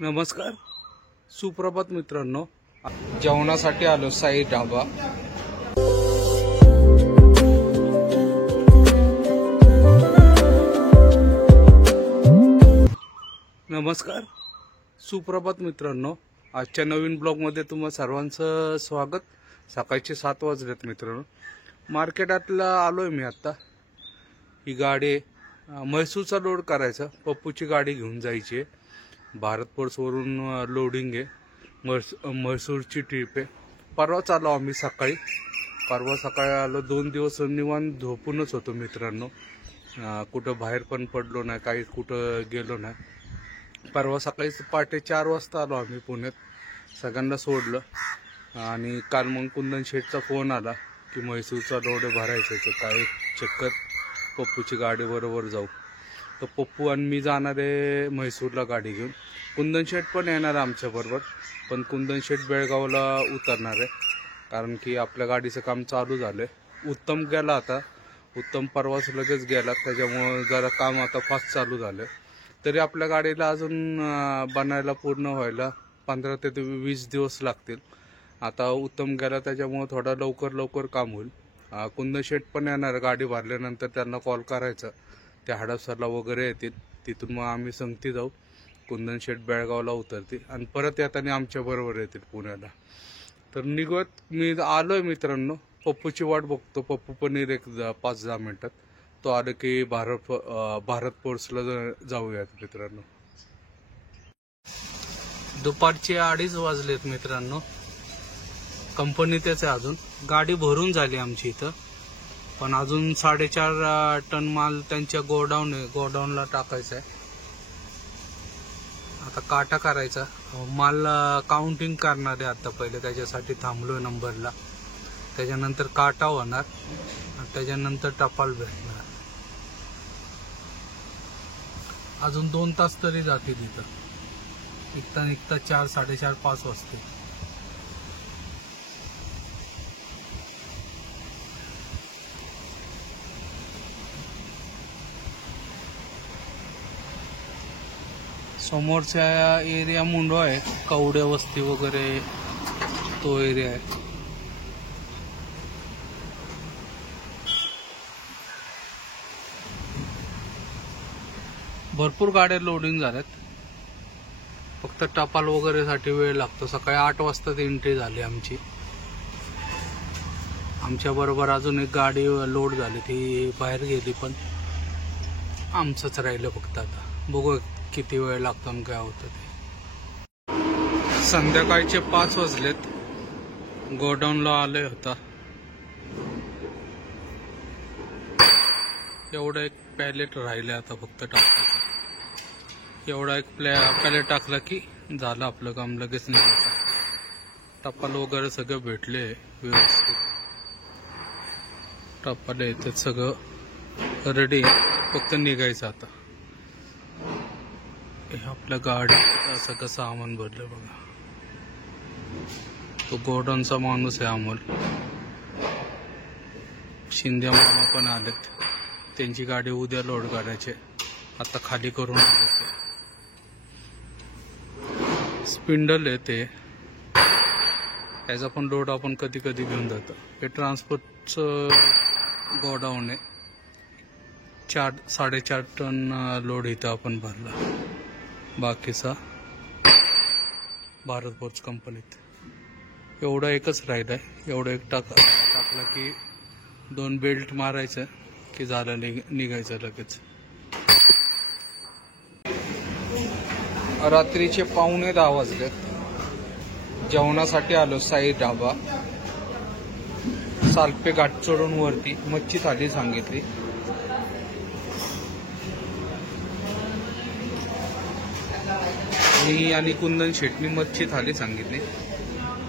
नमस्कार, सुप्रभात मित्रांनो. जेवणासाठी आलो साई ढाबा. नमस्कार, सुप्रभात मित्रांनो. आजच्या नवीन ब्लॉगमध्ये तुम्हा सर्वांचं स्वागत. सकाळचे 7 वाजलेत मित्रांनो. मार्केटातला आलोय मी आता. ही गाडी म्हैसूरचा लोड करायचा, पप्पूची गाडी घेऊन जायची आहे. भारत पोर्ट्सवरून लोडिंग आहे. म्हैसूरची ट्रिप आहे. परवाच आलो आम्ही सकाळी. परवा सकाळी आलो. 2 दिवस निवांत झोपूनच होतो मित्रांनो. कुठं बाहेर पण पडलो नाही, काही कुठं गेलो नाही. परवा सकाळी पहाटे 4 वाजता आलो आम्ही पुण्यात. सगळ्यांना सोडलं आणि काल मग कुंदन शेठचा फोन आला की म्हैसूरचा लोड भरायचं आहे, काय चेक कर, पप्पूची गाडी बरोबर जाऊ. तर पप्पू आणि मी जाणार आहे म्हैसूरला गाडी घेऊन. कुंदन शेठ पण येणार आहे आमच्याबरोबर, पण कुंदन शेठ बेळगावला उतरणार आहे कारण की आपल्या गाडीचं काम चालू झालं आहे. उत्तम गेला आता. उत्तम परवाच लगेच गेला, त्याच्यामुळं जरा काम आता फास्ट चालू झालं. तरी आपल्या गाडीला अजून बनायला पूर्ण व्हायला 15 ते 20 दिवस लागतील. आता उत्तम गेला त्याच्यामुळं थोडा लवकर काम होईल. कुंदन शेठ पण येणार. गाडी भरल्यानंतर त्यांना कॉल करायचा, त्या हडपसरला वगैरे येतील. तिथून मग आम्ही संगती जाऊ. कुंदन शेठ बेळगावला उतरतील आणि परत येताना आमच्या बरोबर येतील पुण्याला. तर निघत मी आलोय मित्रांनो. पप्पूची वाट बघतो. पप्पू पण येईल एक 5-10 मिनिटात. तो आलं की भारत पोर्ट्सला जाऊयात मित्रांनो. दुपारचे 2:30 वाजलेत मित्रांनो. कंपनीतच आहे अजून. गाडी भरून झाली आमची इथं, पण अजून 4.5 टन माल त्यांच्या गोडाऊनला टाकायचा आहे. आता काटा करायचा. माल काउंटिंग करणार आहे आता पहिले, त्याच्यासाठी थांबलोय नंबरला. त्याच्यानंतर काटा होणार आणि त्याच्यानंतर टपाल भेटणार. अजून 2 तास तरी जातील इथं. निघता 4, 4:30, 5 वाजते. समोरच्या एरिया मुंडवा आहे, कवड्या वस्ती वगैरे तो एरिया आहे. भरपूर गाड्या लोडिंग झाल्यात. फक्त टपाल वगैरे साठी वेळ लागतो. सकाळी 8 वाजता एंट्री झाली आमची. आमच्या बरोबर अजून एक गाडी लोड झाली, ती बाहेर गेली, पण आमचंच राहिलं फक्त. आता बघू किती वेळ लागतो आणि काय होतं ते. संध्याकाळचे 5 वाजलेत. गोडाऊनला आले होता. एवढा एक पॅलेट राहिले आता फक्त टाकायचं. एवढा एक पॅलेट टाकला की झालं आपलं काम, लगेच निघायचं. टपाल वगैरे सगळं भेटले व्यवस्थित. टपाल येतात सगळं रेडी, फक्त निघायचं आता. आपल्या गाडी सगळं सामान भरलं बघा. तो गोडाऊनचा माणूस आहे अमोल. शिंदे मामा पण आलेत. त्यांची गाडी उद्या लोड करायचे, आता खाली करून आले. स्पिंडल आहे ते, त्याचा पण लोड आपण कधी घेऊन जातो. हे ट्रान्सपोर्टचं गोडाऊन आहे. 4-4.5 टन लोड इथं आपण भरला. बाकीचा भारत पोर्ट्स कंपनीत. एवढा एकच राहिलाय. एवढं एक टाकला की 2 बेल्ट मारायचं की झालं, निघायचं लगेच. रात्रीचे 9:45 वाजलेत. जेवणासाठी आलो साई ढाबा. सालपे घाट चढून वरती मच्छी थाली सांगितली. मी आणि कुंदन शेटनी मच्छी थाली सांगितली.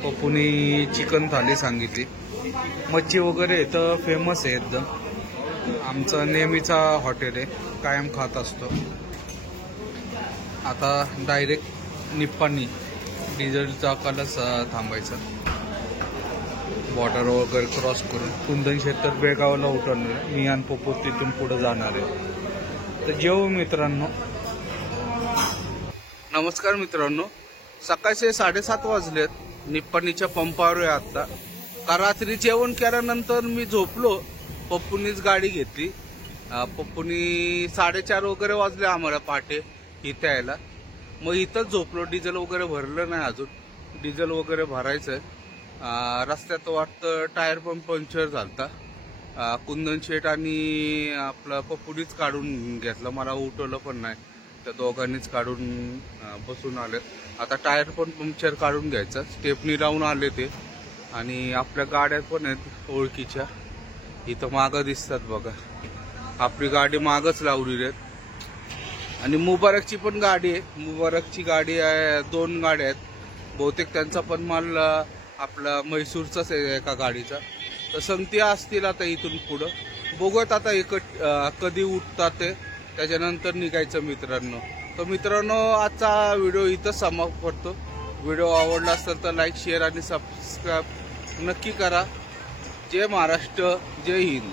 पप्पूनी चिकन थाली सांगितली. मच्छी वगैरे इथं फेमस आहे एकदम. आमचं नेहमीचा हॉटेल आहे, कायम खात असतो. आता डायरेक्ट निप्पाणी डिझेल चाकालाच थांबायचं. बॉर्डर वगैरे क्रॉस करून कुंदन शेठ तर बेळगावला उतरणार आहे. मी आणि पप्पू तिथून पुढे जाणार आहे. तर जेवू मित्रांनो. नमस्कार मित्रांनो, सकाळचे 7:30 वाजलेत. निप्पाणीच्या पंपावर आहे आता. का रात्री जेवण केल्यानंतर मी झोपलो. पप्पूनीच गाडी घेतली. पप्पूनी 4:30 वगैरे वाजले आम्हाला पहाटे इथे यायला. मग इथंच झोपलो. डिझेल वगैरे भरलं नाही अजून, डिझेल वगैरे भरायचंय. रस्त्यात वाटतं टायर पण पंक्चर झालता. कुंदन शेठ आणि आपला पप्पूनीच काढून घेतलं, मला उठवलं पण नाही. त्या दोघांनीच काढून बसून आलेत. आता टायर पण पंक्चर काढून घ्यायचा, स्टेपनी लावून आले ते. आणि आपल्या गाड्या पण आहेत ओळखीच्या, इथं मागं दिसतात बघा. आपली गाडी मागच लावलेली आहेत. आणि मुबारकची पण गाडी आहे. मुबारकची गाडी आहे, 2 गाड्या आहेत. बहुतेक त्यांचा पण माल आपला म्हैसूरचाच आहे एका गाडीचा. तर संगत्या असतील आता इथून पुढं. बघूयात आता कधी उठतात ते, त्याच्यानंतर निघायचं मित्रांनो. तर मित्रांनो, आजचा व्हिडिओ इथं समाप्त करतो. व्हिडिओ आवडला असेल तर लाईक, शेअर आणि सबस्क्राईब नक्की करा. जय महाराष्ट्र, जय हिंद.